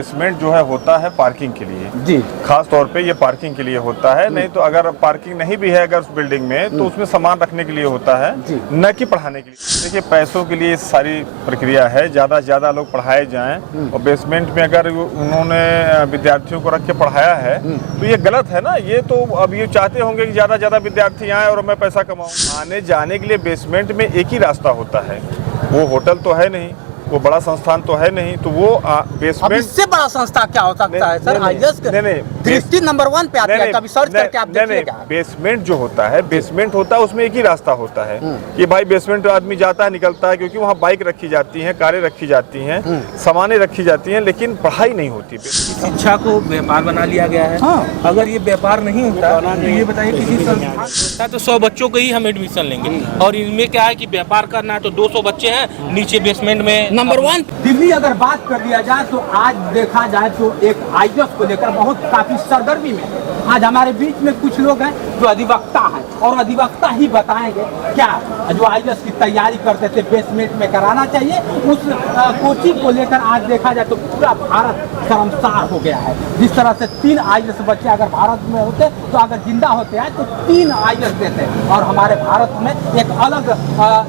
Basement जो है होता है पार्किंग के लिए जी। खास तौर पे ये पार्किंग के लिए होता है। नहीं तो अगर पार्किंग नहीं भी है अगर उस बिल्डिंग में तो उसमें सामान रखने के लिए होता है, न कि पढ़ाने के लिए। देखिए पैसों के लिए सारी प्रक्रिया है, ज़्यादा से ज़्यादा लोग पढ़ाए जाएं और बेसमेंट में अगर उन्होंने विद्यार्थियों को रख के पढ़ाया है तो ये गलत है ना। ये तो अब ये चाहते होंगे कि ज़्यादा से ज़्यादा विद्यार्थी आए और मैं पैसा कमाऊँ। आने जाने के लिए बेसमेंट में एक ही रास्ता होता है, वो होटल तो है नहीं, वो बड़ा संस्थान तो है नहीं, तो वो बेसमेंट। इससे बड़ा संस्था क्या हो सकता है सर? आईएएस दृष्टि नंबर 1 पे आती है, कभी सर्च करके आप देखिएगा। बेसमेंट जो होता है, बेसमेंट होता है उसमें एक ही रास्ता होता है कि भाई बेसमेंट आदमी जाता है निकलता है, क्योंकि वहाँ बाइक रखी जाती है, कारें रखी जाती हैं, सामानें रखी जाती हैं, लेकिन पढ़ाई नहीं होती। शिक्षा को व्यापार बना लिया गया है। अगर ये व्यापार नहीं होता तो ये बताइए किसी संस्थान तो 100 बच्चों को ही हम एडमिशन लेंगे, और इनमें क्या है कि व्यापार करना है तो 200 बच्चे हैं नीचे बेसमेंट में। नंबर 1 दिल्ली अगर बात कर लिया जाए तो आज देखा जाए तो एक आईएएस को लेकर बहुत काफी सरगर्मी में आज हमारे बीच में कुछ लोग हैं जो अधिवक्ता हैं, और अधिवक्ता ही बताएंगे क्या जो आईएएस की तैयारी करते थे बेसमेंट में कराना चाहिए। उस कोचिंग को लेकर आज देखा जाए तो पूरा भारत शर्मसार हो गया है। जिस तरह से 3 आईएएस बच्चे अगर भारत में होते तो अगर जिंदा होते हैं तो 3 आईएएस देते और हमारे भारत में एक अलग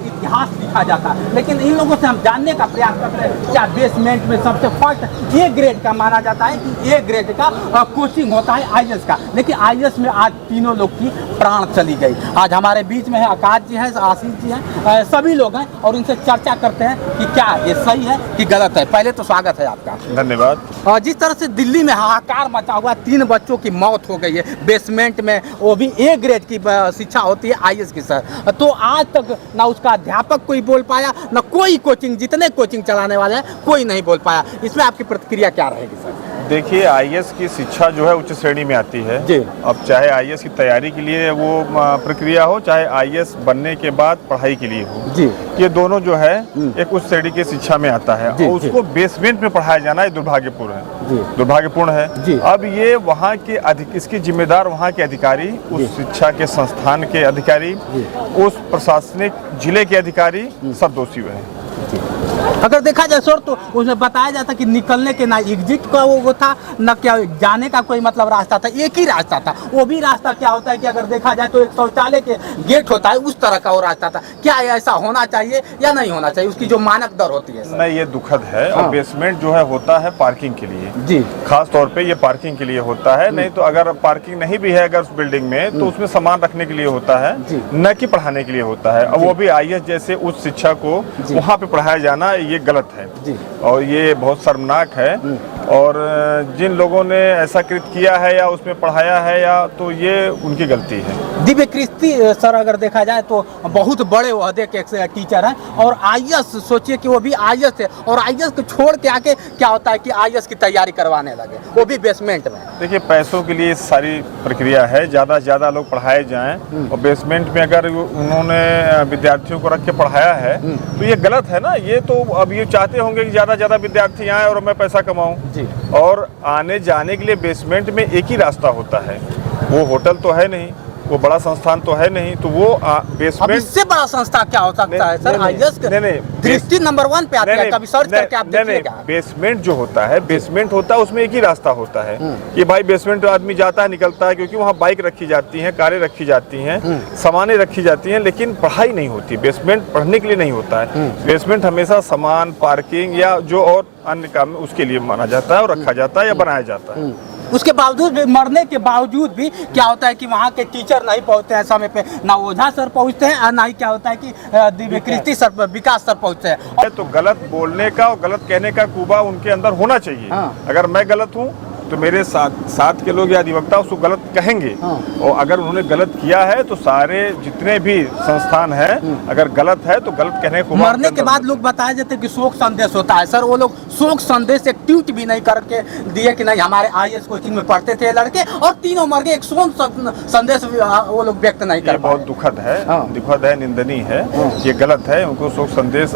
इतिहास लिखा जाता। लेकिन इन लोगों से हम जानने का प्रयास करते हैं क्या बेसमेंट में सबसे फर्स्ट ए ग्रेड का माना जाता है कि ए ग्रेड का कोचिंग होता है आईएएस का। लेकिन आईएएस में आज तीनों लोग की प्राण चली गई। आज हमारे बीच में है आकाश जी हैं, आशीष जी हैं, सभी लोग हैं, और इनसे चर्चा करते हैं कि क्या ये सही है कि गलत है। पहले तो स्वागत है आपका। धन्यवाद। जिस तरह से दिल्ली में हाहाकार मचा हुआ, 3 बच्चों की मौत हो गई है बेसमेंट में, वो भी ए ग्रेड की शिक्षा होती है आईएएस की सर, तो आज तक ना उसका अध्यापक कोई बोल पाया, ना कोई कोचिंग, जितने कोचिंग चलाने वाले हैं कोई नहीं बोल पाया। इसमें आपकी प्रतिक्रिया क्या रहेगी सर? देखिए आईएएस की शिक्षा जो है उच्च श्रेणी में आती है जी। अब चाहे आईएएस की तैयारी के लिए वो प्रक्रिया हो, चाहे आईएएस बनने के बाद पढ़ाई के लिए हो जी, ये दोनों जो है एक उच्च श्रेणी की शिक्षा में आता है और उसको बेसमेंट में पढ़ाया जाना दुर्भाग्यपूर्ण है, दुर्भाग्यपूर्ण है। अब ये वहाँ के इसकी जिम्मेदार वहाँ के अधिकारी, उस शिक्षा के संस्थान के अधिकारी, उस प्रशासनिक जिले के अधिकारी सब दोषी हुए हैं। अगर देखा जाए सर तो उसमें बताया जाता कि निकलने के ना एग्जिट का वो था, न क्या जाने का कोई मतलब रास्ता था, एक ही रास्ता था। वो भी रास्ता क्या होता है कि अगर देखा जाए तो एक शौचालय के गेट होता है, उस तरह का वो रास्ता था। क्या ऐसा होना चाहिए या नहीं होना चाहिए? उसकी जो मानक दर होती है नहीं, ये दुखद है। और बेसमेंट जो है होता है पार्किंग के लिए जी, खास तौर पे ये पार्किंग के लिए होता है। नहीं तो अगर पार्किंग नहीं भी है अगर उस बिल्डिंग में तो उसमें सामान रखने के लिए होता है, न कि पढ़ाने के लिए होता है। अब वो भी आईएएस जैसे उच्च शिक्षा को वहाँ पे पढ़ाया जाना ये गलत है जी, और ये बहुत शर्मनाक है। और जिन लोगों ने ऐसा कृत किया है या उसमें पढ़ाया है या तो ये उनकी गलती है। दिव्य कृष्टि सर अगर देखा जाए तो बहुत बड़े ओहदे के टीचर हैं, और आईएएस सोचिए कि वो भी आईएएस है, और आईएएस को छोड़ के आके क्या होता है कि आईएएस की तैयारी करवाने लगे, वो भी बेसमेंट में। देखिए पैसों के लिए सारी प्रक्रिया है, ज़्यादा से ज़्यादा लोग पढ़ाए जाएं और बेसमेंट में अगर उन्होंने विद्यार्थियों को रख के पढ़ाया है तो ये गलत है ना। ये तो अब ये चाहते होंगे कि ज़्यादा से ज़्यादा विद्यार्थी आए और मैं पैसा कमाऊँ। और आने जाने के लिए बेसमेंट में एक ही रास्ता होता है, वो होटल तो है नहीं, वो बड़ा संस्थान तो है नहीं, तो वो बेसमेंट। इससे बड़ा संस्था क्या हो सकता है सर? आईएएस दृष्टि नंबर 1 पे आती है, कभी सर्च करके आप देखिएगा। बेसमेंट जो होता है, बेसमेंट होता है उसमें एक ही रास्ता होता है कि भाई बेसमेंट आदमी जाता है निकलता है, क्योंकि वहाँ बाइक रखी जाती हैं, कारें रखी जाती हैं, सामानें रखी जाती हैं, लेकिन पढ़ाई नहीं होती। बेसमेंट पढ़ने के लिए नहीं होता है। बेसमेंट हमेशा सामान, पार्किंग या जो और अन्य काम उसके लिए माना जाता है और रखा जाता है या बनाया जाता है। उसके बावजूद भी, मरने के बावजूद भी क्या होता है कि वहाँ के टीचर नहीं पहुँचते हैं समय पे, ना ओझा सर पहुँचते हैं और ना ही क्या होता है कि दिव्य कृष्टि सर, विकास सर पहुँचते हैं। तो गलत बोलने का और गलत कहने का कुबा उनके अंदर होना चाहिए। अगर मैं गलत हूँ तो मेरे साथ के लोग या अधिवक्ता उसको गलत कहेंगे, और अगर उन्होंने गलत किया है तो सारे जितने भी संस्थान है अगर गलत है तो गलत कहने को। मरने के बाद लोग बताए जाते हैं कि शोक संदेश होता है सर, वो लोग शोक संदेश एक ट्वीट भी नहीं करके दिए कि नहीं हमारे आईएएस कोचिंग में पढ़ते थे लड़के और तीनों मर गए, एक शोक संदेश वो लोग व्यक्त नहीं कर। बहुत दुखद है, निंदनीय है, ये गलत है। उनको शोक संदेश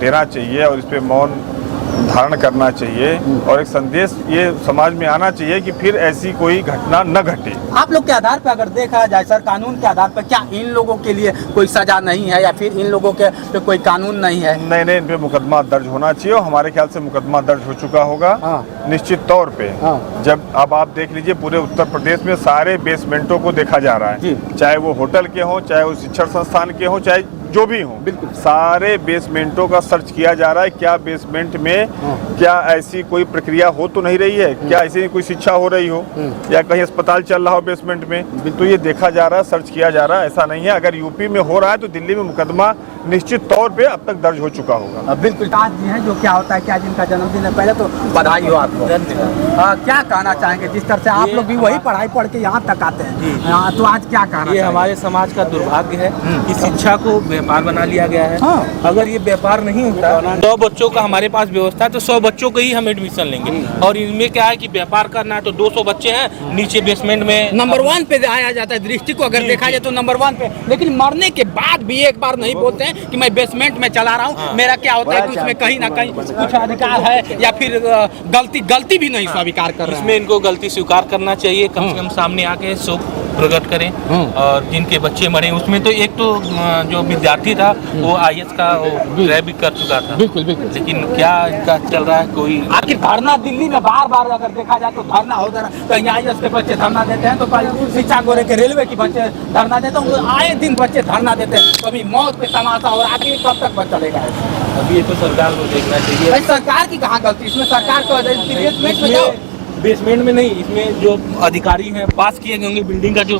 देना चाहिए और इस पे मौन धारण करना चाहिए और एक संदेश ये समाज में आना चाहिए कि फिर ऐसी कोई घटना न घटे। आप लोग के आधार पर अगर देखा जाए सर, कानून के आधार पर क्या इन लोगों के लिए कोई सजा नहीं है या फिर इन लोगों के पे कोई कानून नहीं है? नहीं, इन पे मुकदमा दर्ज होना चाहिए और हमारे ख्याल से मुकदमा दर्ज हो चुका होगा निश्चित तौर पे। जब अब आप देख लीजिए पूरे उत्तर प्रदेश में सारे बेसमेंटों को देखा जा रहा है, चाहे वो होटल के हों, चाहे वो शिक्षण संस्थान के हों, चाहे जो भी हो, बिल्कुल सारे बेसमेंटों का सर्च किया जा रहा है। क्या बेसमेंट में क्या ऐसी कोई प्रक्रिया हो तो नहीं रही है, क्या ऐसी कोई शिक्षा हो रही हो या कहीं अस्पताल चल रहा हो बेसमेंट में, तो ये देखा जा रहा है, सर्च किया जा रहा है। ऐसा नहीं है, अगर यूपी में हो रहा है तो दिल्ली में मुकदमा निश्चित तौर पे अब तक दर्ज हो चुका होगा। बिल्कुल। आज जी है जो क्या होता है, क्या जिनका जन्मदिन है, पहले तो बधाई हो आपको। क्या कहना चाहेंगे, जिस तरह से आप लोग भी वही पढ़ाई पढ़ के यहाँ तक आते हैं, तो आज क्या कहना? ये हमारे समाज का दुर्भाग्य है कि शिक्षा को व्यापार बना लिया गया है। अगर ये व्यापार नहीं होता, 100 बच्चों का हमारे पास व्यवस्था है तो 100 बच्चों को ही हम एडमिशन लेंगे। और इनमें क्या है कि व्यापार करना है तो 200 बच्चे हैं नीचे बेसमेंट में नंबर 1 पे आया जाता है। दृष्टि को अगर देखा जाए तो नंबर 1 पे, लेकिन मरने के बाद भी एक बार नहीं बोलते हैं कि मैं बेसमेंट में चला रहा हूँ, मेरा क्या होता है कि उसमें कहीं ना कहीं कुछ अधिकार है या फिर गलती भी नहीं स्वीकार कर रहे हैं। इसमें इनको गलती स्वीकार करना चाहिए, कम से कम सामने आके शोक प्रकट करें। और जिनके बच्चे मरे उसमें तो एक तो जो विद्यार्थी था वो IAS का ग्रेड भी कर चुका था। बिल्कुल। लेकिन क्या इनका चल रहा है कोई? आखिर धरना दिल्ली में बार अगर देखा जाए तो धरना होता है, कहीं IAS के बच्चे धरना देते हैं, तो शिक्षा गोरे के रेलवे के बच्चे धरना देते हैं, आए दिन बच्चे धरना देते हैं। कभी मौत पे तमाशा, और आखिर कब तक बच चलेगा? अभी ये तो सरकार को देखना चाहिए। सरकार की कहाँ गलती? इसमें सरकार को बेसमेंट में नहीं, इसमें जो अधिकारी हैं पास किए गए होंगे बिल्डिंग का जो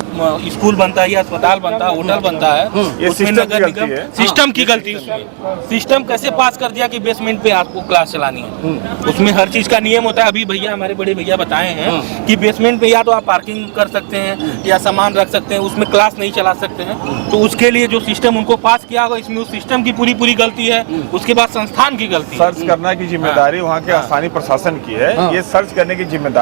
स्कूल बनता है या अस्पताल बनता है, होटल बनता है, ये उसमें नगर निगम सिस्टम की गलती है। उसमें सिस्टम कैसे पास कर दिया कि बेसमेंट पे आपको क्लास चलानी है? उसमें हर चीज का नियम होता है। अभी भैया हमारे बड़े भैया बताए हैं कि बेसमेंट पे या तो आप पार्किंग कर सकते हैं या सामान रख सकते हैं, उसमें क्लास नहीं चला सकते हैं। तो उसके लिए जो सिस्टम उनको पास किया होगा, इसमें उस सिस्टम की पूरी गलती है। उसके बाद संस्थान की गलती है। सर्च करना की जिम्मेदारी वहाँ के स्थानीय प्रशासन की है। ये सर्च करने की जिम्मेदारी